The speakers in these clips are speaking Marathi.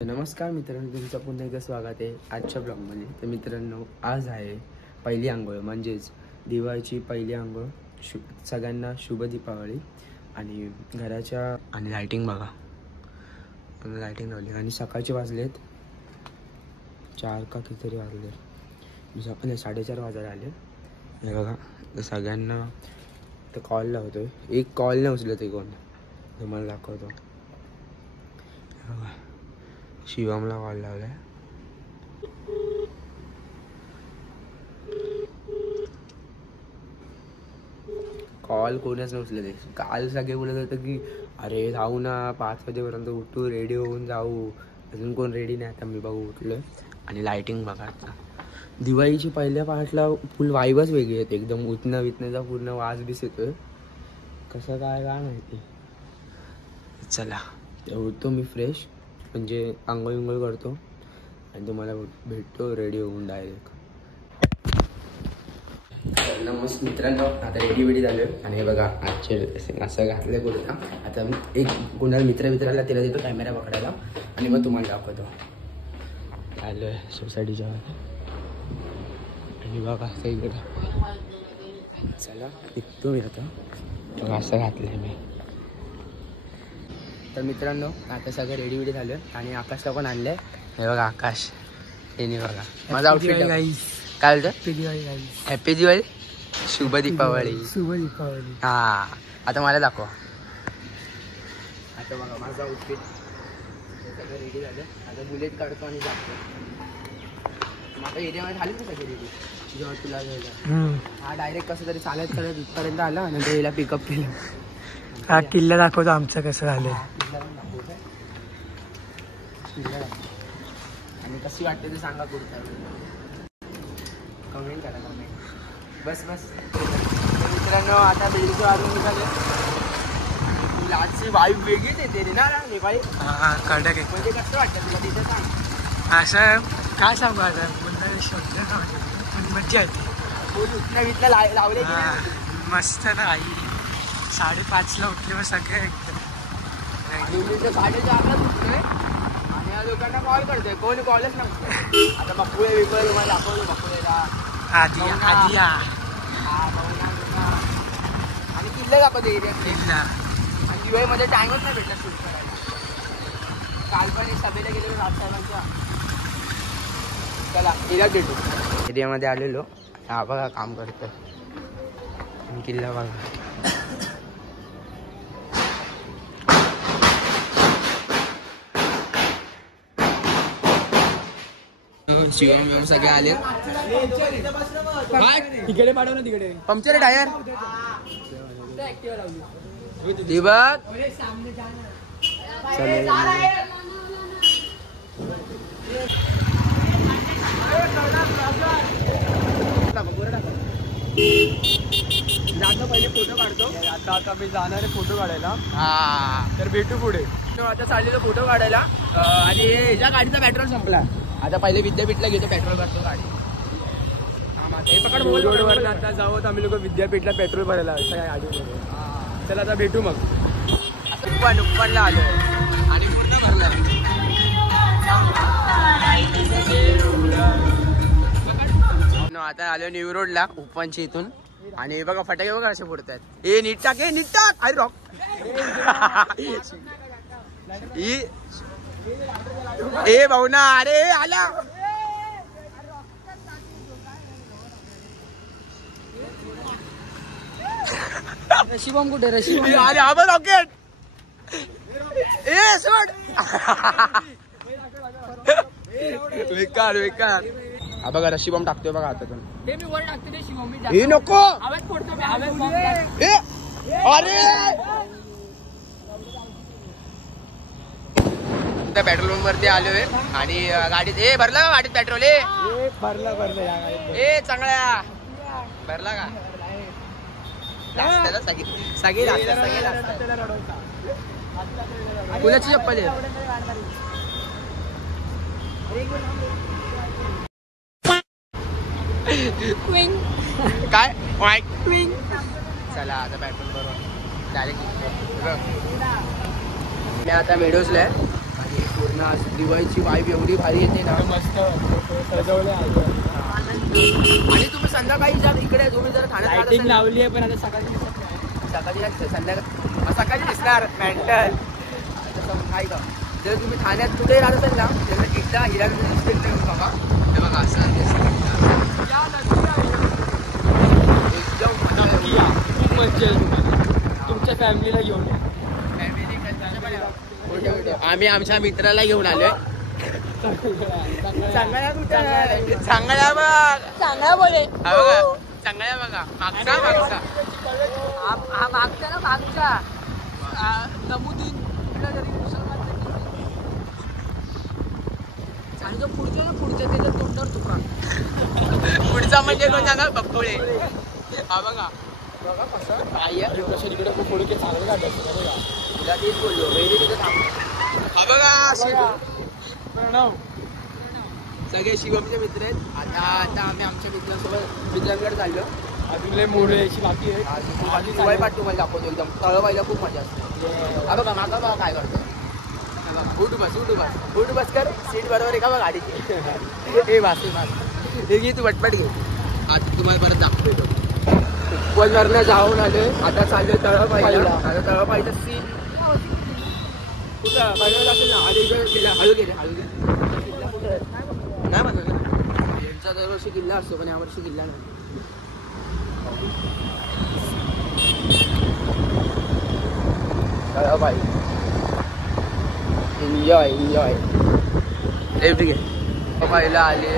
नमस्कार मित्रांनो, तुमचं पुन्हा एकदा स्वागत आहे आजच्या ब्लॉगमध्ये. तर मित्रांनो, आज आहे पहिली आंघोळ, म्हणजेच दिवाळीची पहिली आंघोळ. सगळ्यांना शुभ दीपावली. आणि घराच्या आणि लायटिंग बघा, लायटिंग लावली आणि सकाळचे वाजलेत 4 का कितीतरी वाजले, 4:30 वाजायला आले. हे बघा, तर सगळ्यांना तर कॉल लावतोय. एक कॉल नाही उचलत आहे कोण, तुम्हाला दाखवतो. शिवमला कॉल लावलाय. कॉल कोणच नसले ते. काल सगळे बोलत होतं की अरे जाऊ ना, 5 वाजेपर्यंत उठू, रेडी होऊन जाऊ. अजून कोण रेडी नाही. आता मी बघू उठलोय. आणि लायटिंग बघा, आता दिवाळीची पहिल्या पार्टला फुल वाईबच वेगळी येते एकदम. उठणं वितण्याचा पूर्ण वास बीस येतोय. कसं काय माहिती. चला उठतो मी फ्रेश, म्हणजे आंघोळ विंघोळ करतो आणि तुम्हाला भेटतो रेडी होऊन डायरेक्ट. नमस्कार मित्रांनो, आता रेडी झालो आणि हे बघा आजचे असं घातलं कुर्ता. आता एक कोणाला मित्राला त्याला देतो कॅमेरा पकडायला आणि मग तुम्हाला दाखवतो. आलो आहे सोसायटीच्या आणि बघा सगळीकडं. चला निघतो मी आता. असं घातलं आहे मी. तर मित्रांनो, आता सगळं रेडी झालं आणि आकाशला पण आणलंय. हे बघा आकाश, हे बघा माझा आउटफिट. काय बोलतो? हॅपी दिवाळी, शुभ दीपावली. शुभ दीपावली. हा, आता मला दाखवा. आता बघा माझा आउटफिट सगळं रेडी झालं. आता बुलेट काढतो आणि जातो. माझ्या एरियामध्ये झाली ना सगळी रेडी. जेव्हा तुला घ्यायला हा डायरेक्ट कसं तरी चालत चालत इथपर्यंत आला आणि त्याला पिकअप केलं. हा किल्ला दाखवतो आमचं कसं झालं. आणि कशी वाटते ते सांगा, कुर्ता कमेंट करा, कमेंट. बस मित्रांनो, आता बिल्डिंग वाजून निघाले. आजची वाईब वेगळीच येते रे ना नेपाळी. कडक आहे. म्हणजे कसं वाटतं तुला तिथं सांग. असं काय सांगू, आता शब्द मज्जा येते. उठल्या विटल्या लावले मस्त ना. आई 5:30ला उठले मग सगळे एकदम. 4:30ला उठलोय आणि या लोकांना कॉल करतोय. कोण कॉलच नसतं. आता बकुळे विकळ तुम्हाला दाखवतो. बकुळेला आदिया आणि किल्ला दाखवतो एरिया किल्ला. आणि दिवाळीमध्ये टाइमच नाही भेटला शूट करायला. काल पण सभेला गेलेलो राजसाहेबांच्या. चला एरियात भेटू. एरियामध्ये आलेलो. हा बघा काम करतोय. किल्ला बघा. शिवम सगळे आले. तिकडे पाठव ना, तिकडे पंक्चर टायर दिबक. जातो पहिले फोटो काढतो. आता मी जाणार आहे फोटो काढायला. हा तर भेटू पुढे. आता चाललेलो फोटो काढायला आणि ह्याच्या गाडीचा पेट्रोल संपला. आता पहिले विद्यापीठला घेतो, पेट्रोल भरतो गाडी. हे पकड रोडवर आता जाऊ. आम्ही लोक विद्यापीठला पेट्रोल भरायला गाडीमध्ये. चला आता भेटू मग. उपनला आलो आणि पूर्ण भरला. आता आलो न्यू रोडला उपनच्या इथून. आणि हे बघा फटाके बघा कसे फोडतात. हे नीट टाक, हे नीट टाक. अरे रॉक ए भाऊना. अरे आला शिवम कुठे रे? अरे आबा रॉकेट. ए सोड. बेकार बेकार. हा बघा शिवम टाकतोय बघा हातातून. हे नको. अरे पेट्रोल पंप वरती आलोय आणि गाडीत भरला का गाडीत पेट्रोल? भरला चांगला भरला का? सगळे कुणाची चप्पल आहे? काय चला आता पेट्रोल भरून डायरेक्ट. मी आता मेडोजला आहे आणि आणि आज दिवाळीची वाईब एवढी भारी येते ना, मस्त सजवलं आहे. आणि तुम्ही संध्याकाळी जर इकडे तुम्ही जर ठाण्यात राहत लाइटिंग असाल- लावली आहे पण आता सकाळी दिसत नाही. सकाळी संध्याकाळी सकाळी दिसणार मेंटल काय का. जर तुम्ही ठाण्यात कुठे राहत असाल ना तर एकदा हिरानंद इस्टेट येऊन बघा. हे बघा असं एकदम नक्की या. खूप मजा आहे तुम्हाला. तुमच्या फॅमिलीला घेऊन या. आम्ही आमच्या मित्राला घेऊन आलोय. चांगला बोले चांगला बघा मागचा मागचा हा मागचा ना मागचा नमुदीन आणि तो पुढच्या त्याच्या तोंडावर तुका पुढचा म्हणजे कोण सांगा बक्कोळे. हा बघा बघा कसं आई कशा तिकडे खूप पुढे चांगलं काढायचं बघा. तिला तेच बोललो वेळी तिथे थांबलो. हा बघा प्रणव सगळे शिवमचे मित्र आहेत. आता आम्ही आमच्या मित्रांकडे चाललो. अजून लय मोरे यायची बाकी आहे. दिवाळी पाठ तुम्हाला दाखवतो एकदम तळ पाहिला खूप मजा असते. हा बघा माझा बघा काय करतो. उठ बस कर सीट बरोबर आहे का बघ गाडीची. हे वास हे घे तू पटपट घे. आता तुम्हाला परत दाखवतो. उपवनवरनं जाऊन आले आता चालले तळपाईला. आता तळपाईचं सीन कुठं पहिला असेल ना आधी किल्ला हळू गेले किल्ला कुठं नाही म्हणतो ना. यांचा दरवर्षी किल्ला असतो पण यावर्षी किल्ला नाही. तळपाई एन्जॉय ठीक आहे. पहिला आले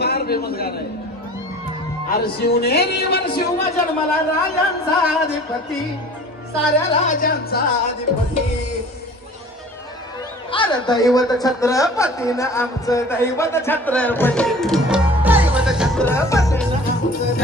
फार फेमस गाणं आहे. अरे शिवनेरीवर शिव जन्माला राजांचा अधिपती, साऱ्या राजांचा अधिपती. अरे दैवत छत्रपतीनं आमचं दैवत छत्रपती, दैवत छत्रपतीनं आमचं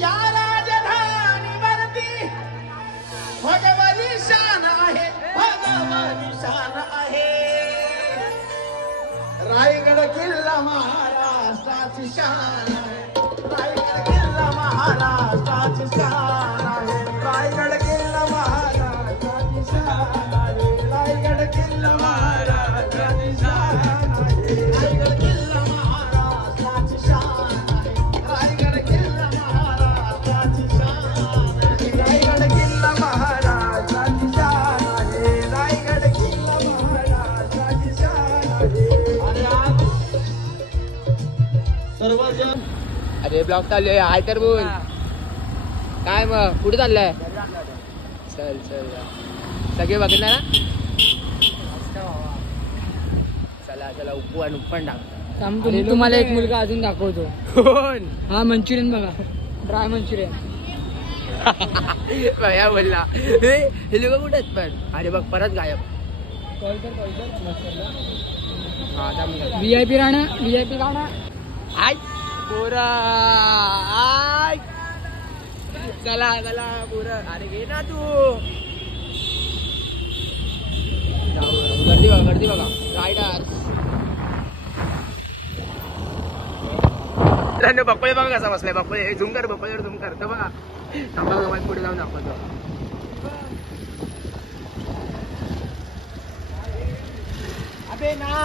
या राजधानीवरती भगवानी शान आहे, भगवानी शान आहे. रायगड किल्ला महाराष्ट्राची शान आहे, रायगड किल्ला महाराष्ट्राची शान आहे, रायगड किल्ला महाराष्ट्राची शान आहे, रायगड किल्ला महाराष्ट्राची शान आहे, रायगड किल्ला महाराष्ट्राची शान आहे, रायगड किल्ला महाराष्ट्राची शान आहे, रायगड किल्ला महाराष्ट्राची शान आहे, रायगड किल्ला महाराष्ट्राची शान आहे. सर्वजण अरे ब्लॉग चाललोय हाय तर बोल. काय मग कुठे चाललाय. चल सगळे बघणार ना. चला उपवन टाक. तुम्हाला एक मुलगा अजून दाखवतो. कोण. हा मंचुरियन बघा, ड्राय मंचुरियन. भैया बोलला हे लोक कुठे आहेत पण. अरे बघ परत गायब. VIP राणा आय पोरा आय. चला पोरा. अरे घे ना तू. गर्दी बघा रायडर्स. बक्कोळे बघा कसा बसलाय. बक्कोळे झूम कर. बक्कोळेवर झूम कर. तर बघा थांबा पुढे जाऊन दाखवतो. अबे ना